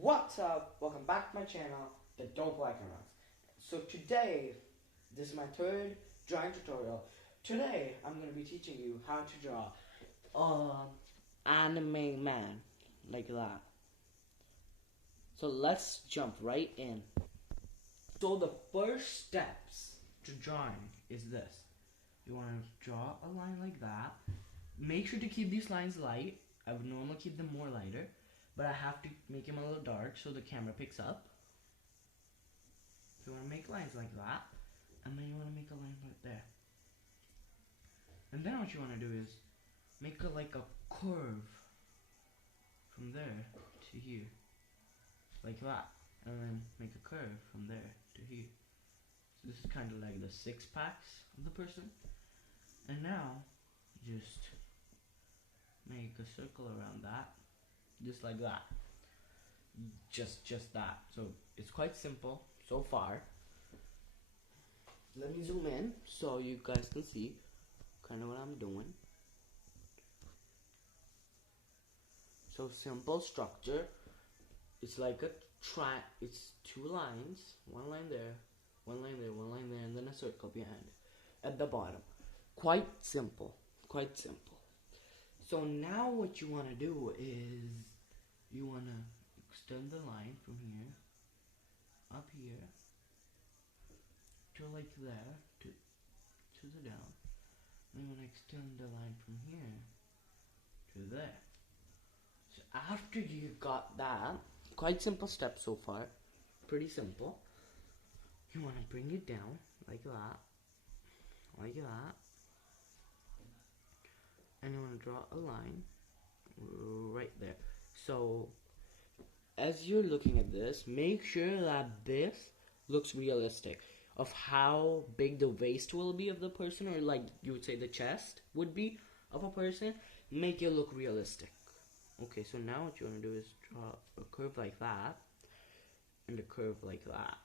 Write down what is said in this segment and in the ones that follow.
What's up? Welcome back to my channel, the Don't Like Enough. So today, this is my third drawing tutorial. Today, I'm going to be teaching you how to draw anime man, like that. So let's jump right in. So the first steps to drawing is this. You want to draw a line like that. Make sure to keep these lines light. I would normally keep them more lighter, but I have to make them a little dark so the camera picks up. So you want to make lines like that, and then you want to make a line right there. And then what you want to do is make like a curve from there to here, like that, and then make a curve from there to here. So this is kind of like the six packs of the person. And now, just make a circle around that, just like that. Just that. So it's quite simple so far. Let me zoom in so you guys can see kind of what I'm doing. So simple structure. It's like a it's two lines, one line there, one line there, one line there, and then a circle behind it at the bottom. Quite simple. Quite simple. So now what you want to do is you want to extend the line from here up here to like there to the down. And you want to extend the line from here to there. So after you've got that, quite simple steps so far, pretty simple. You want to bring it down like that, and you want to draw a line right there. So as you're looking at this, make sure that this looks realistic of how big the waist will be of the person, or like you would say the chest would be of a person. Make it look realistic. Okay, so now what you want to do is draw a curve like that and a curve like that.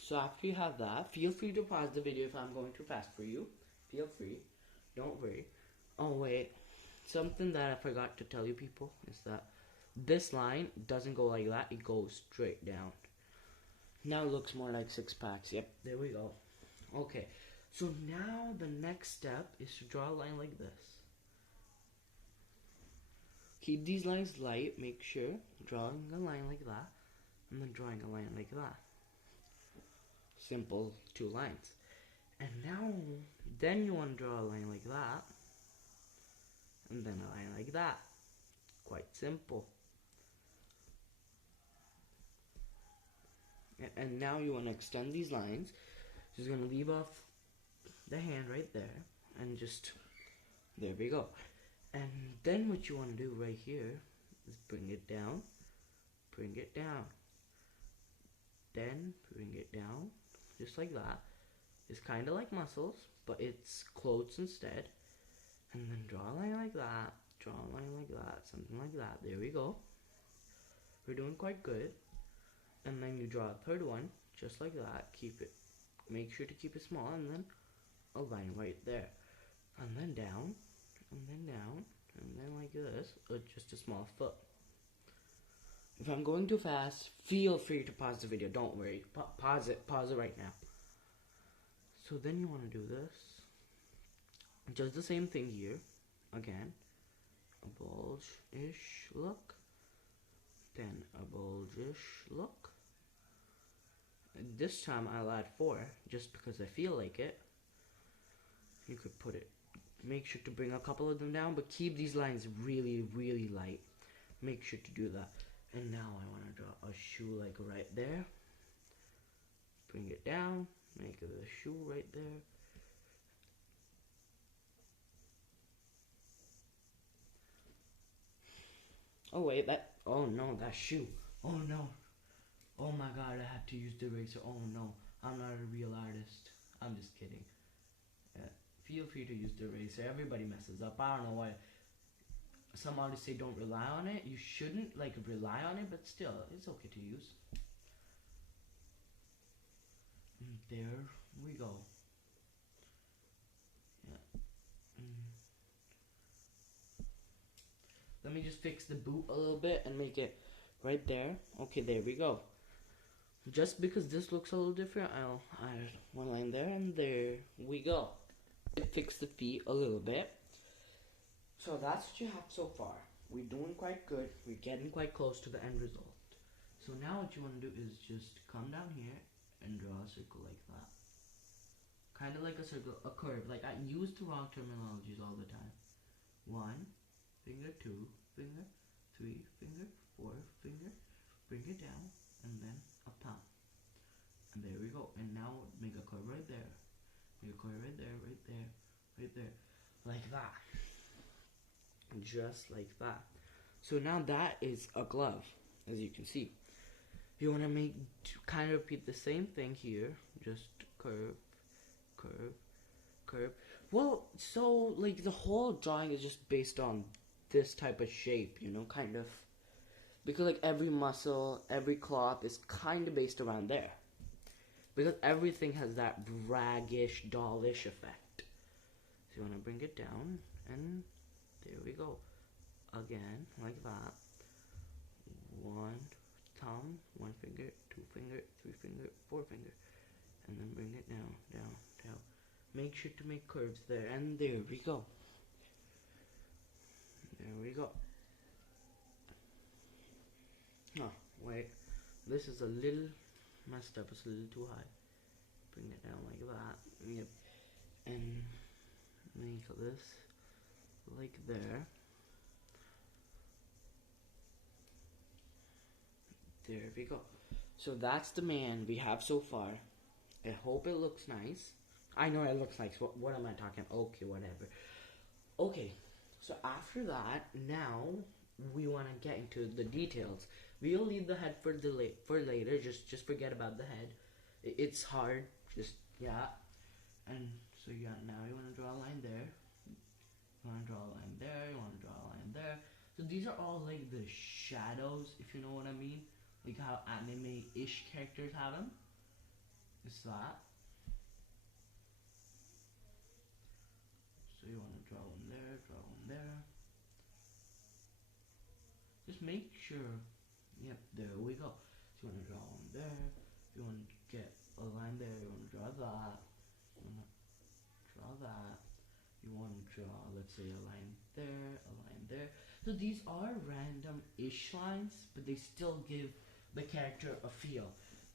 So after you have that, feel free to pause the video if I'm going too fast for you. Feel free. Don't worry. Oh wait, something that I forgot to tell you people is that this line doesn't go like that, it goes straight down. Now it looks more like six packs. Yep, there we go. Okay, so now the next step is to draw a line like this. Keep these lines light, make sure, drawing a line like that, and then drawing a line like that. Simple two lines. And now, then you want to draw a line like that, and then a line like that. Quite simple. And now you want to extend these lines. Just going to leave off the hand right there, and just, there we go. And then what you want to do right here is bring it down, then bring it down, just like that. It's kind of like muscles, but it's clothes instead. And then draw a line like that, draw a line like that, something like that. There we go. We're doing quite good. And then you draw a third one, just like that. Keep it, make sure to keep it small, and then a line right there. And then down, and then down, and then like this, or just a small foot. If I'm going too fast, feel free to pause the video, don't worry. Pause it right now. So then you want to do this. Just the same thing here. Again, a bulge-ish look. Then a bulge-ish look. And this time I'll add 4, just because I feel like it. You could put it, make sure to bring a couple of them down, but keep these lines really, really light. Make sure to do that. And now I want to draw a shoe like right there. Bring it down, make it a shoe right there. Oh wait, oh no, that shoe. Oh no. Oh my god, I had to use the eraser. Oh no, I'm not a real artist. I'm just kidding. Feel free to use the eraser. Everybody messes up. I don't know why. Some artists say don't rely on it. You shouldn't like rely on it, but still, it's okay to use. And there we go. Yeah. Let me just fix the boot a little bit and make it right there. Okay, there we go. Just because this looks a little different, I'll add one line there, and there we go. Fix the feet a little bit. So that's what you have so far. We're doing quite good. We're getting quite close to the end result. So now what you want to do is just come down here and draw a circle like that. Kind of like a circle, a curve. Like I use the wrong terminologies all the time. 1 finger, 2 finger, 3 finger, 4 finger. Bring it down and then up top. And there we go. And now make a curve right there. Make a curve right there, right there, right there. Like that. Just like that. So now that is a glove, as you can see. You want to kind of repeat the same thing here. Just curve, curve, curve. Well, so like the whole drawing is just based on this type of shape, you know, kind of. Because like every muscle, every cloth is kind of based around there. Because everything has that braggish, dollish effect. So you want to bring it down, and there we go. Again, like that. 1 thumb, 1 finger, 2 finger, 3 finger, 4 finger. And then bring it down, down, down. Make sure to make curves there, and there we go. There we go. Oh, wait. This is a little messed up. It's a little too high. Bring it down like that. Yep. And make this like there. There we go. So that's the man we have so far. I hope it looks nice. I know it looks nice. What am I talking? Okay, whatever. Okay, so after that, now we want to get into the details. We'll leave the head for later. Just forget about the head. It's hard. Just yeah. And so yeah, now you want to draw a line there. You want to draw a line there. You want to draw a line there. So these are all like the shadows, if you know what I mean. Like how anime-ish characters have them. It's that. So you want to draw one there, draw one there. Just make sure. Yep, there we go. So you want to draw one there. You want to get a line there. You want to draw that. You want to draw that. You want to draw, let's say, a line there, a line there. So these are random-ish lines, but they still give the character a feel.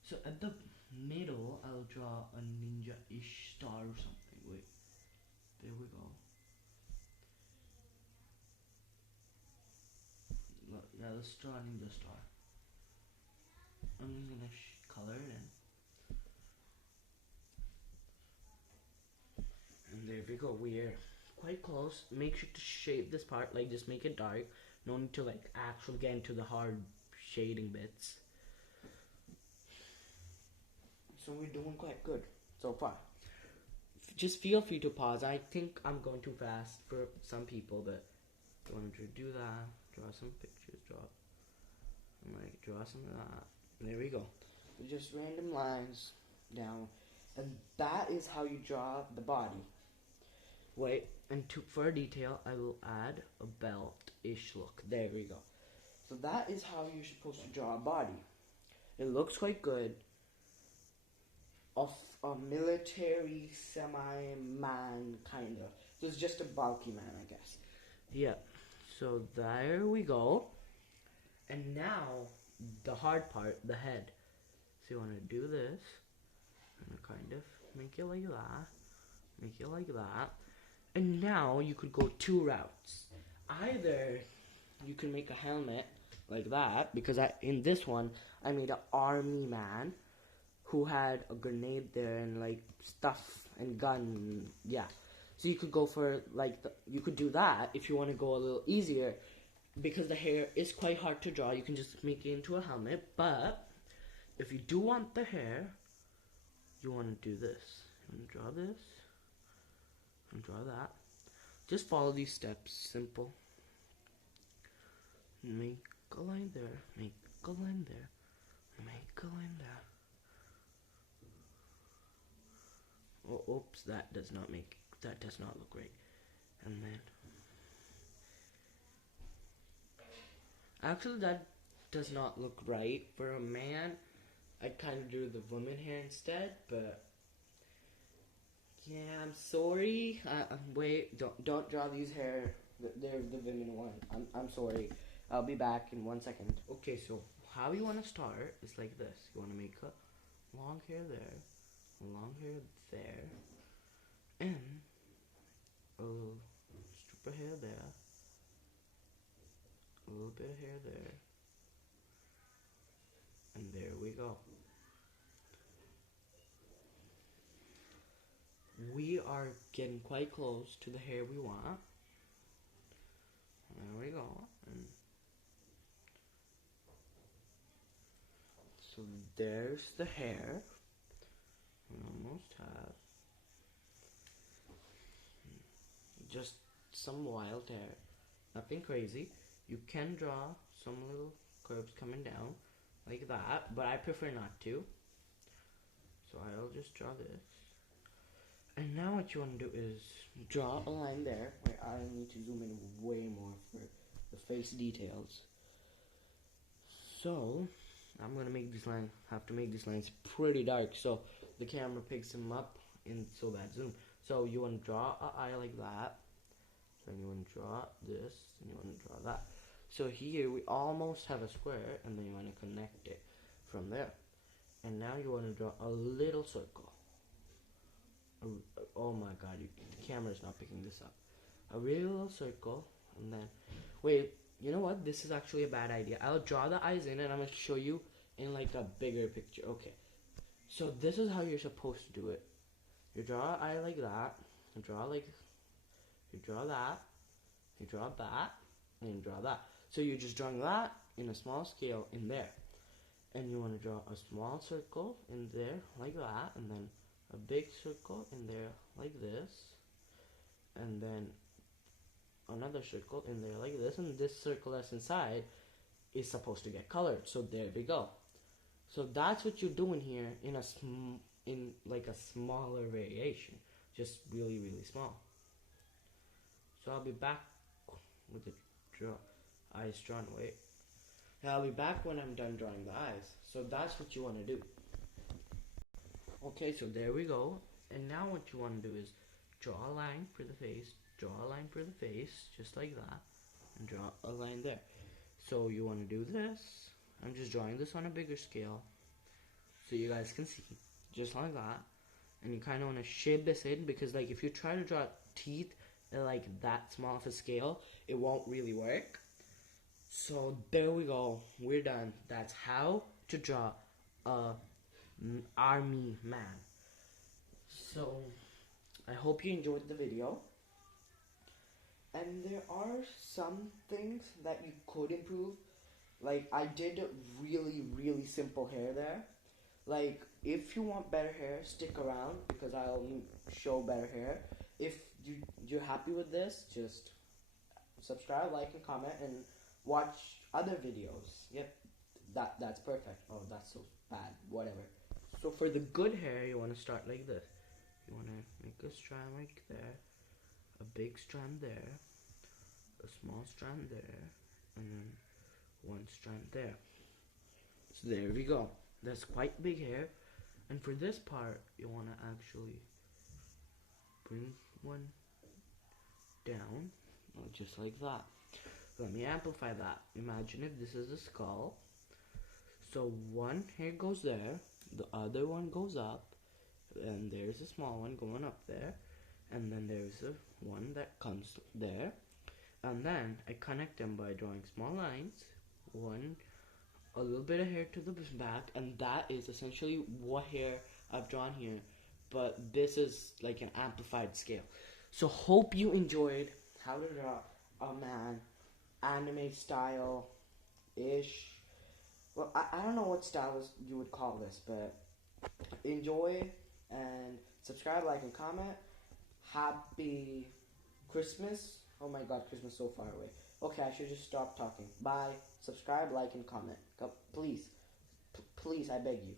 So at the middle, I'll draw a ninja-ish star or something. Wait, there we go. Yeah, let's draw a ninja star. I'm just gonna color it in. And there we go. We're quite close. Make sure to shade this part. Like, just make it dark. No need to like actually get into the hard shading bits. So we're doing quite good so far. Just feel free to pause. I think I'm going too fast for some people, but I want to do that. Draw some pictures. Draw some of that. There we go. Just random lines down, and that is how you draw the body. Wait, and for detail, I will add a belt-ish look. There we go. So that is how you're supposed to draw a body. It looks quite good. Of a military semi-man, kind of. So it's just a bulky man, I guess. Yeah. So there we go. And now, the hard part, the head. So you want to do this. And kind of make it like that. Make it like that. And now you could go 2 routes. Either you can make a helmet like that, because in this one I made an army man who had a grenade there and like stuff and gun. Yeah, so you could go for like you could do that if you want to go a little easier, because the hair is quite hard to draw. You can just make it into a helmet. But if you do want the hair, you want to do this. You want to draw this and draw that. Just follow these steps. Simple. Make a line there. Make a line there. Make a line there. Oh, oops! That does not look great. And then, actually, that does not look right for a man. I'd kind of do the woman hair instead, but yeah, I'm sorry. Wait, don't draw these hair. They're the women one. I'm sorry. I'll be back in 1 second. Okay, so how you want to start is like this. You want to make a long hair there, long hair there, and a little strip of hair there, a little bit of hair there, and there we go. We are getting quite close to the hair we want. There we go. And so there's the hair. We almost have just some wild hair. Nothing crazy. You can draw some little curves coming down like that, but I prefer not to. So I'll just draw this. And now what you want to do is draw a line there where I need to zoom in way more for the face details. So I'm gonna make this line, have to make these lines pretty dark so the camera picks them up in so that zoom. So you want to draw an eye like that. Then you want to draw this, and you want to draw that. So here we almost have a square, and then you want to connect it from there. And now you want to draw a little circle. Oh my god, the camera's not picking this up. A real little circle, and then, wait, you know what? This is actually a bad idea. I'll draw the eyes in, and I'm going to show you in like a bigger picture. Okay, so this is how you're supposed to do it. You draw an eye like that, you draw that, you draw that, and you draw that. So you're just drawing that in a small scale in there. And you want to draw a small circle in there like that, and then a big circle in there like this, and then another circle in there like this, and this circle that's inside is supposed to get colored. So there we go. So that's what you're doing here in like a smaller variation, just really small. So I'll be back with the eyes drawn. Wait. I'll be back when I'm done drawing the eyes. So that's what you want to do. Okay, so there we go. And now what you want to do is draw a line for the face, draw a line for the face, just like that, and draw a line there. So you want to do this. I'm just drawing this on a bigger scale so you guys can see, just like that. And you kind of want to shape this in, because like if you try to draw teeth at like that small of a scale, it won't really work. So there we go, we're done. That's how to draw a army man. So I hope you enjoyed the video. And there are some things that you could improve. Like I did really simple hair there. Like if you want better hair, stick around because I'll show better hair. If you're happy with this, just subscribe, like, and comment, and watch other videos. Yep, that's perfect. Oh, that's so bad. Whatever. So for the good hair, you want to start like this. You want to make a strand like there, a big strand there, a small strand there, and then one strand there. So there we go. That's quite big hair. And for this part, you want to actually bring one down, just like that. Let me amplify that. Imagine if this is a skull. So one hair goes there, the other one goes up, and there's a small one going up there, and then there's a one that comes there, and then I connect them by drawing small lines, a little bit of hair to the back, and that is essentially what hair I've drawn here, but this is like an amplified scale. So hope you enjoyed how to draw a man, anime style-ish. Well, I don't know what style you would call this, but enjoy, and subscribe, like, and comment. Happy Christmas. Oh my god, Christmas is so far away. Okay, I should just stop talking. Bye. Subscribe, like, and comment. Please. Please, I beg you.